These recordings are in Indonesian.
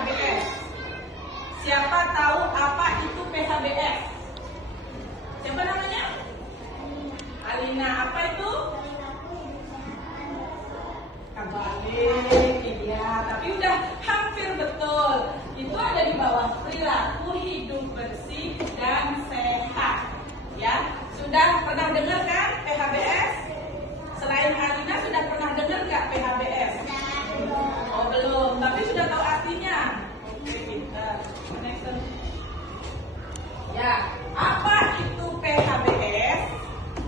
PHBS. Siapa tahu apa itu PHBS? Siapa namanya? Alina. Apa itu? Kebalik. Iya, tapi udah hampir betul. Itu ada di bawah perilaku hidup bersih dan sehat. Ya, sudah pernah dengar kan PHBS? Selain Alina sudah pernah dengar nggak PHBS? Oh belum, tapi sudah tahu artinya. Oke, pintar. Next. Ya, apa itu PHBS?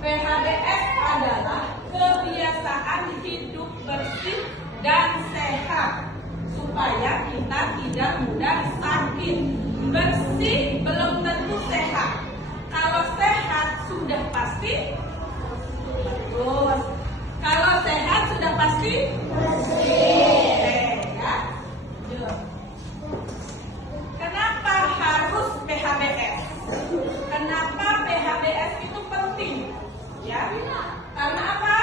PHBS adalah kebiasaan hidup bersih dan sehat supaya kita tidak mudah sakit. Bersih belum tentu sehat. Kalau sehat sudah pasti bagus. Kalau sehat sudah pasti bersih. Ya. Kenapa harus PHBS? Kenapa PHBS itu penting? Ya. Karena apa?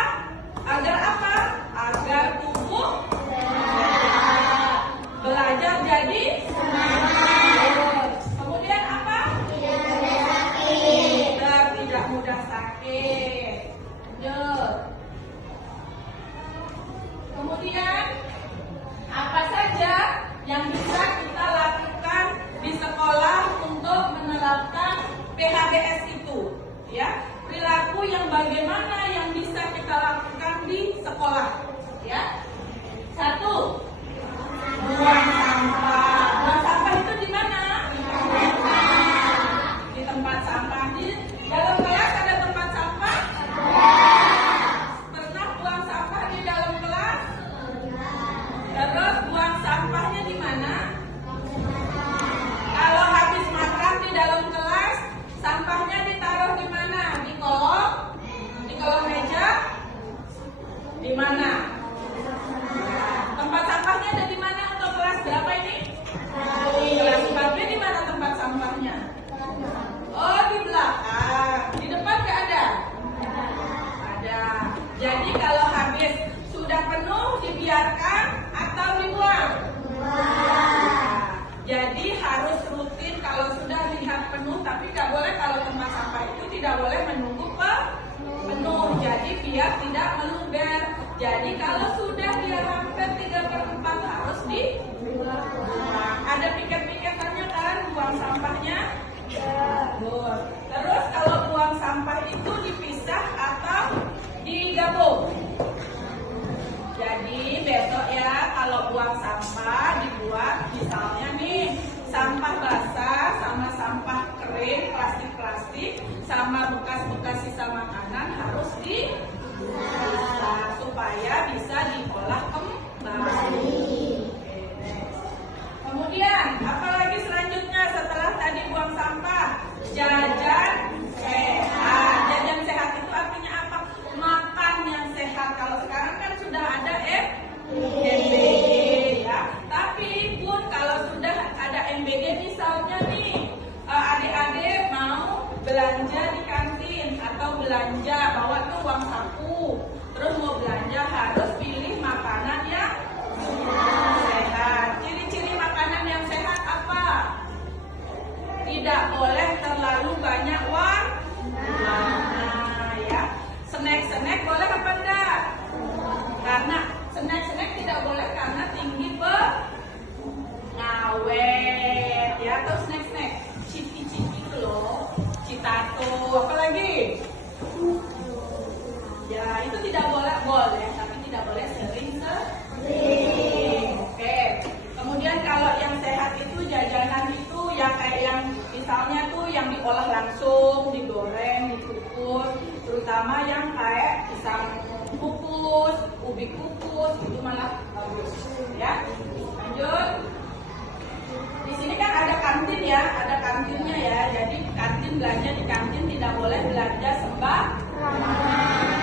Agar apa? Agar tubuh belajar jadi semangat. Kemudian apa? Tidak mudah sakit. Kemudian apa saja yang bisa kita lakukan di sekolah untuk menerapkan PHBS itu? Ya, perilaku yang bagaimana yang bisa kita lakukan di sekolah? Ya, 1, buang sampah. Buang sampah itu di mana? Di tempat sampah. Di dalam kelas ada tempat sampah? Pernah buang sampah di dalam kelas? Terus buang sampahnya di mana? Kalau habis makan di dalam kelas, sampahnya ditaruh di mana? Di kolong? Di kolong meja? Di mana? Tempat sampahnya ada di mana untuk kelas berapa ini? Kelas 4. Di mana tempat sampahnya? Oh, di belakang. Di depan nggak ada? Ada. Jadi kalau habis sudah penuh dibiarkan atau dibuang? Jadi harus rutin kalau sudah lihat penuh, tapi nggak boleh kalau tempat sampah itu tidak boleh menunggu penuh. Jadi biar tidak meluber. Jadi kalau sudah dia hampir 3/4 harus dibuang. Ada piket-piketannya kan buang sampahnya? Terus kalau buang sampah itu dipisah atau digabung? Jadi besok ya kalau buang sampah dibuat misalnya nih sampah basah sama sampah kering, plastik-plastik sama bekas-bekas sisa makanan harus dipisah supaya bisa diolah kembali. Kemudian apalagi selanjutnya setelah tadi buang sampah? Jajan sehat. Jajan sehat itu artinya apa? Makan yang sehat. Kalau sekarang kan sudah ada MBG ya. Tapi pun kalau sudah ada MBG misalnya nih adik-adik mau belanja di kantin atau belanja bawa tuh uang saku. Terus mau belanja harus pilih makanan yang sehat. Ciri-ciri makanan yang sehat apa? Tidak boleh terlalu banyak warna ya. Snack boleh apa enggak? Karena snack tidak boleh karena tinggi pengawet ya. Atau snack ciki-ciki itu loh, citato, apa lagi? Ya itu tidak boleh tapi tidak boleh sering. Oke. Kemudian kalau yang sehat itu jajanan itu yang kayak yang misalnya tuh yang diolah langsung, digoreng, dikukus, terutama yang kayak pisang kukus, ubi kukus itu malah bagus ya. Lanjut. Di sini kan ada kantin ya, ada kantinnya ya. Jadi kantin belanja di kantin tidak boleh belanja sembarangan.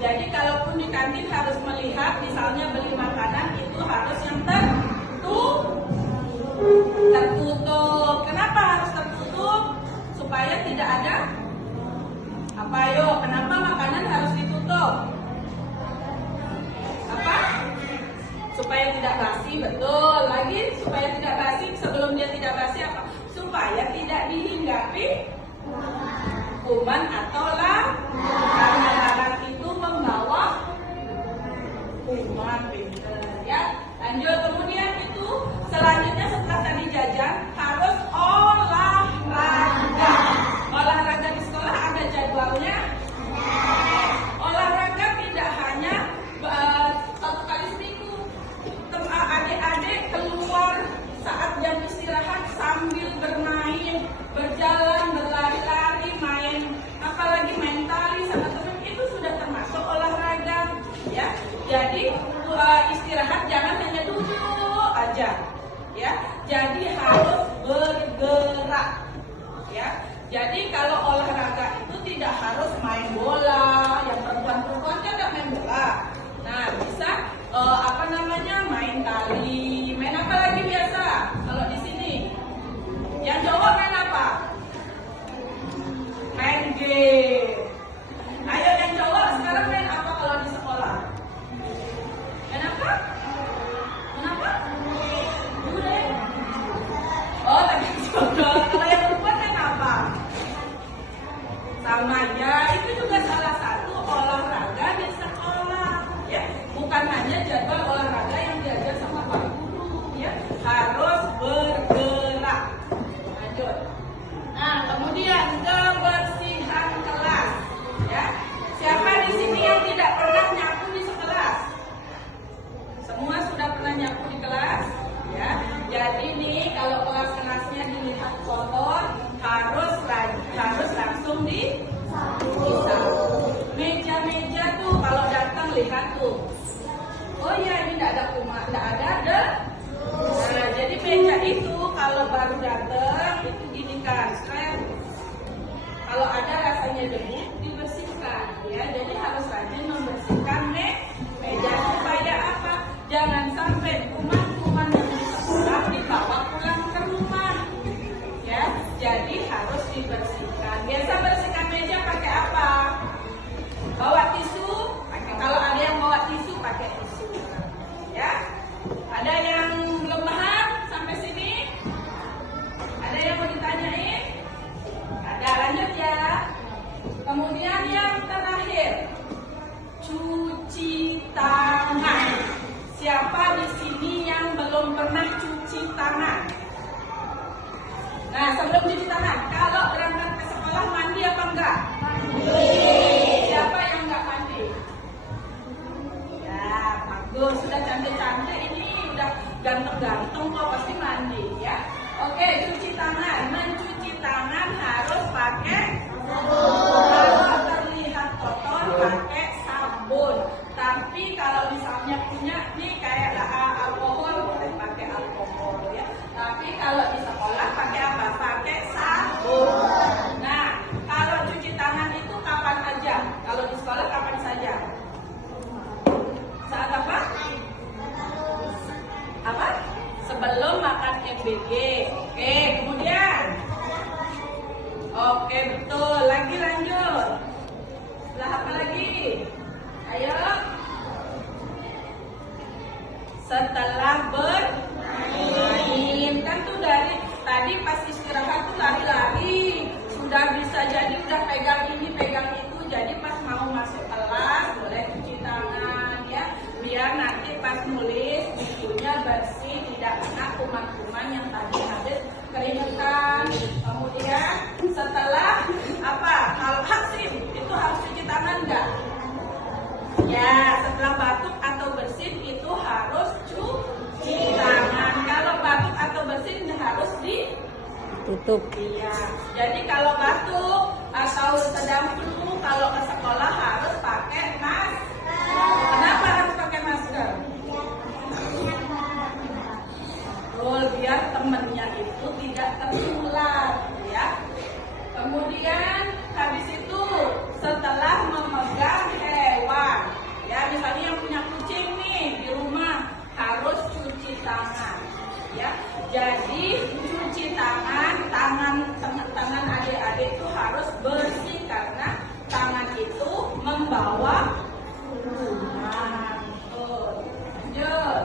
Jadi kalaupun di kantin harus melihat misalnya beli makanan itu harus yang tertutup. Kenapa harus tertutup? Supaya tidak ada apa yo? Kenapa makanan harus ditutup? Apa? supaya tidak basi, betul. Lagi supaya tidak basi, sebelum dia tidak basi apa? Supaya tidak dihinggapi kuman atau karena lalat itu membawa kuman, pinter ya. Lanjut, kemudian itu selanjutnya setelah tadi jajan harus olahraga. Olahraga di sekolah ada jadwalnya. Olahraga tidak hanya satu kali seminggu. Adik-adik keluar saat jam istirahat sambil bermain, berjalan, berlari-lari, main, apalagi main tali sama teman, itu sudah termasuk olahraga, ya. Jadi istirahat jangan hanya duduk aja, ya. Jadi harus bergerak, ya. Jadi kalau olahraga itu tidak harus main bola, yang perempuan-perempuan kan nggak main bola. Nah, bisa main tali, main apa lagi biasa? Kalau di sini, yang cowok main apa? Main game. Ayo yang cowok sekarang main apa kalau di sekolah? Main apa? Main apa? Dure. Oh, lagi jodoh. Kalau yang perempuan main apa? Sama ya, itu juga salah satu olahraga di sekolah, ya. Bukan hanya jadwal olahraga yang diajar sama Pak Guru, ya. Harus bergerak. Lanjut. Nah, kemudian kebersihan kelas, ya. Siapa di sini yang tidak pernah nyapu di sekelas? Semua sudah pernah nyapu di kelas, ya. Jadi nih kalau kelas-kelasnya dilihat kotor, harus langsung disapu. Meja-meja tuh kalau datang lihat tuh. Oh iya, ini tidak ada kuman, tidak ada Nah, jadi meja itu kalau baru datang itu ginikan, kalau ada rasanya debu dibersihkan, ya. Jadi harus rajin membersihkan meja supaya apa? Jangan sampai kuman-kuman yang di sekolah dibawa pulang ke rumah, ya. Jadi harus dibersihkan. Biasa bersihkan meja pakai apa? Bawa tisu, pakai. Kalau ada yang bawa tisu, pakai tisu, ya. Ada yang belum paham sampai sini? Ada yang mau ditanyain? Ada, lanjut ya. Kemudian yang terakhir, cuci tangan. Siapa di sini yang belum pernah cuci tangan? Nah, sebelum cuci tangan, kalau berangkat ke sekolah mandi apa enggak? Mandi. Siapa yang enggak mandi? Ya, bagus. Sudah cantik-cantik ini, udah ganteng-ganteng kok, pasti mandi, ya. Oke, cuci tangan. Mencuci tangan harus pakai sabun. Kalau terlihat kotor, pakai sabun. Tapi kalau misalnya punya nih kayak alkohol, boleh pakai alkohol, ya. Tapi kalau di sekolah pakai apa? Pakai sabun. Nah, kalau cuci tangan itu kapan aja? Kalau di sekolah kapan saja? Saat apa? Apa? Sebelum makan MBG. Oke, kemudian. Oke, betul. Lagi lanjut. Setelah apa lagi? Ayo. Setelah bermain. Kan tuh dari tadi pas istirahat tuh lari-lari. Sudah bisa jadi udah pegang ini, pegang itu. Jadi pas mau masuk kelas boleh cuci tangan, ya. Biar nanti pas nulis bukunya bersih, tidak kena kuman-kuman yang tadi habis keringetan. Kemudian setelah apa? Hal-hasim itu harus cuci tangan enggak? Ya, setelah batuk atau bersin itu harus cuci tangan. Kalau batuk atau bersin harus ditutup. Iya. Jadi kalau batuk atau sedang flu, kalau ke sekolah harus pakai masker. Kenapa harus pakai masker? Betul, biar temennya itu tidak tertular, ya. Kemudian habis itu setelah memegang hewan, ya, misalnya yang punya kucing nih di rumah harus cuci tangan, ya. Jadi cuci tangan adik-adik itu harus bersih karena tangan itu membawa kuman. Lanjut.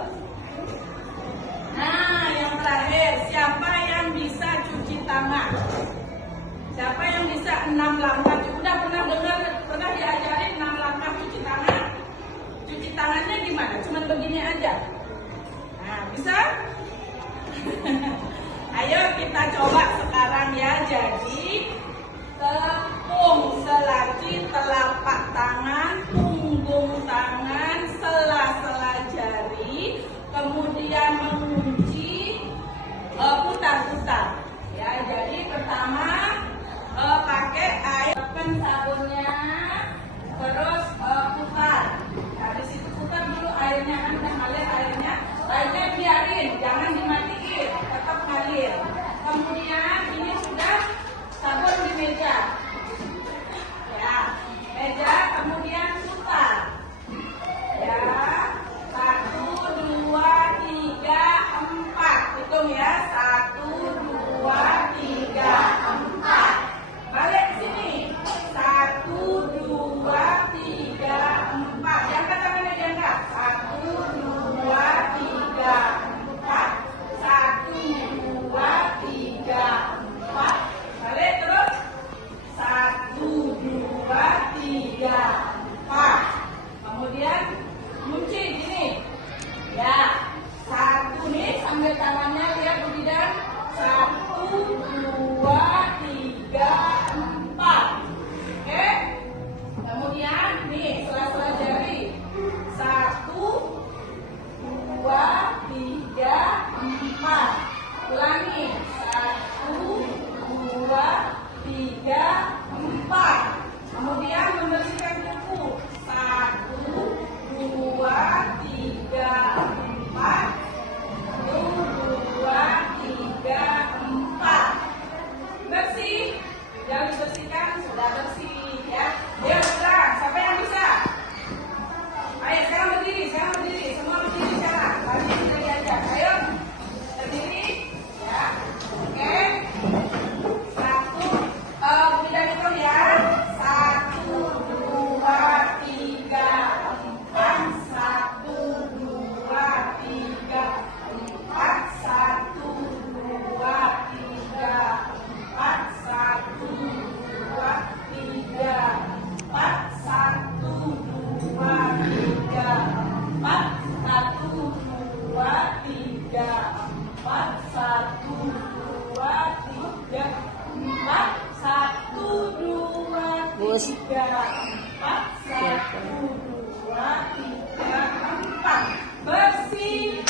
6 langkah. Udah pernah diajarin 6 langkah cuci tangan? Cuci tangannya gimana? Cuman begini aja. Nah, bisa? Ayo kita coba sekarang ya. Jadi tepung selagi telapak tangan, punggung tangan, sela-sela jari, kemudian mengunci, putar-putar. Ya, jadi pertama pakai air, sabunnya, terus putar. Habis itu putar dulu airnya, kan udah ngalir airnya biarin, jangan dimatiin, tetap ngalir. Kemudian ini sudah sabun di meja, ya, meja, kemudian putar, ya, 1, 2, 3, 4, hitung ya, 1, 2, 3, 4, balik ke sini, 1, 2, 3, 4, diangkat tangannya, diangkat, 1, 2, 3, 4, 1, 2, 3, 4, balik terus, 1, 2, 3, 4, kemudian kunci gini, ya, 1 nih sambil tangannya lihat Bu Bidan, 1, 2, 3, 4, oke, kemudian nih sela-sela jari, 1, 2, 3, 4, ulangi, 1, 2, 3, 4, kemudian membersihkan kuku, 1, 2, 3, 4, 1, 2, 3, 4, bersih, yang dibersihkan sudah bersih ya. Ayo sekarang, siapa yang bisa? Ayo sekarang berdiri, semua berdiri sekarang. Tadi sudah diajak, ayo berdiri, ya, oke. 1, tidak hitung ya. 1, 2, 3, 4, 1, 2, 3, 4, 1, 2, 3, 4, 1, 2, 3, 4, 1, 2, 3, 4, 1, 2, 3, 4, 1, 2, 3, 4, 1, 2, 3, 4, 1, 2, 3, 4, bersih.